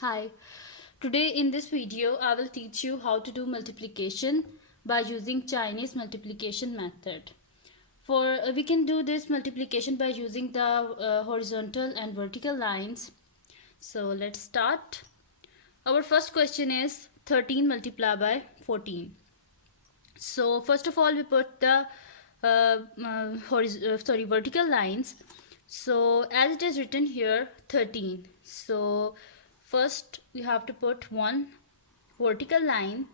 Hi, today in this video I will teach you how to do multiplication by using Chinese multiplication method. We can do this multiplication by using the horizontal and vertical lines. So let's start. Our first question is 13 multiplied by 14. So first of all we put the vertical lines. So as it is written here 13. So first we have to put one vertical line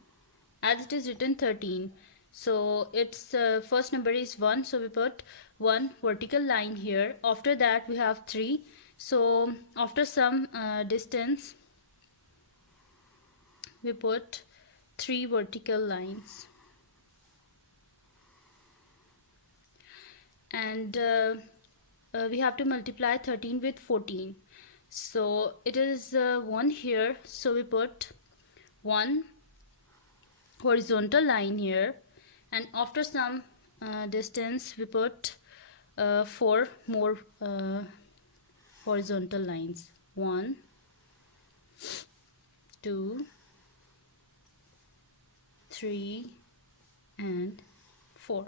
as it is written 13. So its first number is 1, so we put one vertical line here. After that we have 3. So after some distance we put 3 vertical lines. And we have to multiply 13 with 14. So it is 1 here, so we put 1 horizontal line here, and after some distance we put 4 more horizontal lines. 1, 2, 3 and 4.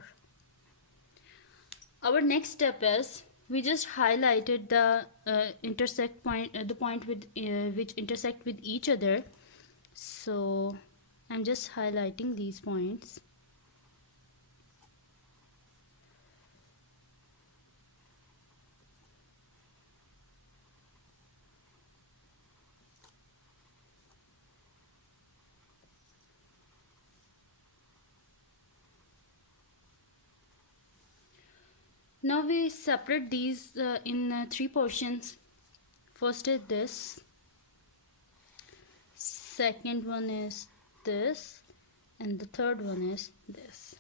Our next step is we just highlighted the intersect point, the point with which intersect with each other. So I'm just highlighting these points. Now we separate these in 3 portions. First is this, second one is this, and the third one is this.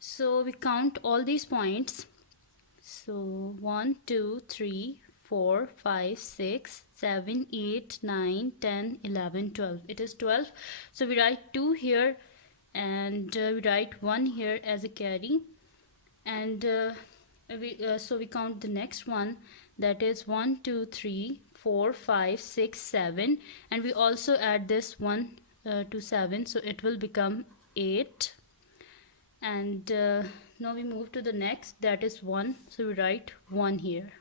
So we count all these points. So 1, 2, 3, 4, 5, 6, 7, 8, 9, 10, 11, 12. It is 12. So we write 2 here and we write 1 here as a carry. And so we count the next one, that is 1, 2, 3, 4, 5, 6, 7, and we also add this 1 to 7, so it will become 8. And now we move to the next, that is 1, so we write 1 here.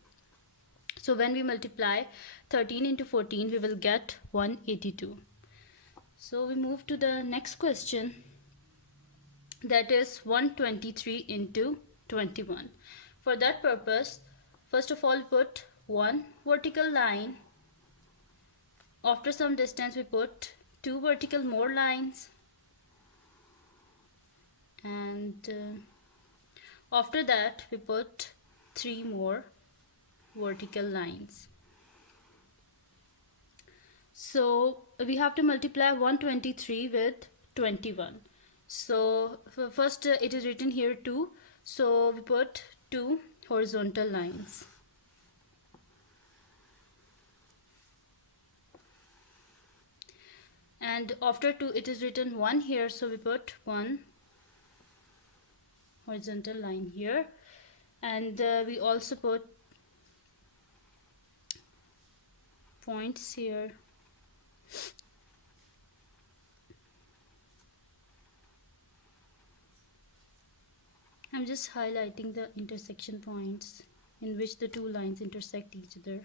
So when we multiply 13 into 14, we will get 182. So we move to the next question, that is 123 into 21. For that purpose, first of all put one vertical line. After some distance we put 2 vertical more lines, and after that we put 3 more vertical lines. So we have to multiply 123 with 21. So first it is written here 2, so we put 2 horizontal lines. And after 2 it is written 1 here, so we put 1 horizontal line here, and we also put points here. I'm just highlighting the intersection points in which the 2 lines intersect each other.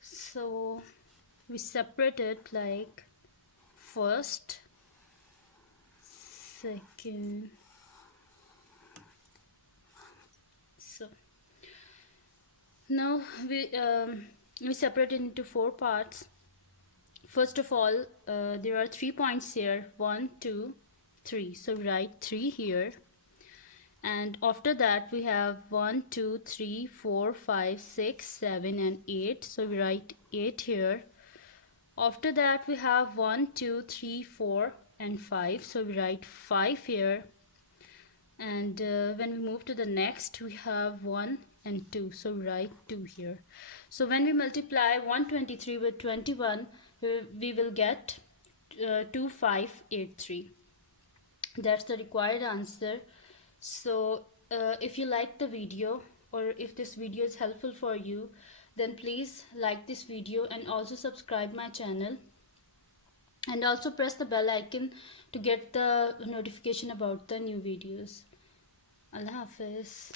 So we separate it like first, second. So now we separate it into 4 parts. First of all, there are 3 points here, 1, 2, 3. So we write 3 here. And after that we have 1, 2, 3, 4, 5, 6, 7 and 8. So we write 8 here. After that we have 1, 2, 3, 4 and 5. So we write 5 here. And when we move to the next, we have 1 and 2. So we write 2 here. So when we multiply 123 with 21, we will get 2583. That's the required answer. So if you like the video or if this video is helpful for you, then please like this video and also subscribe my channel, and also press the bell icon to get the notification about the new videos. Allah Hafiz.